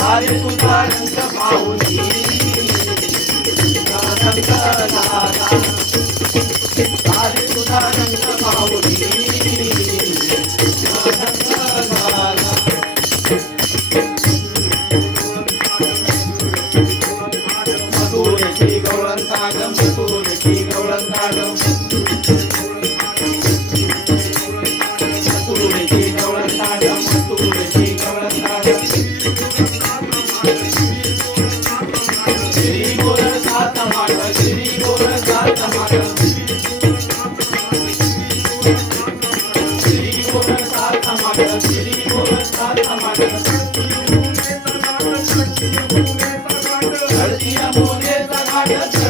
हरी तुकांत पाहुणी हरी तुझा Let's go.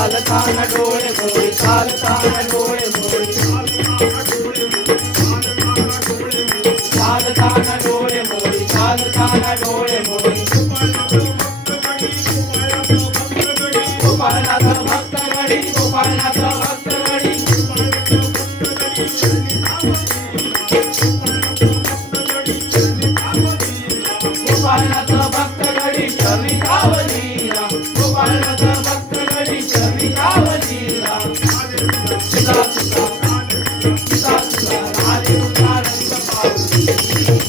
साल तान डोल मोरे साल तान डोल मोरे Thank you.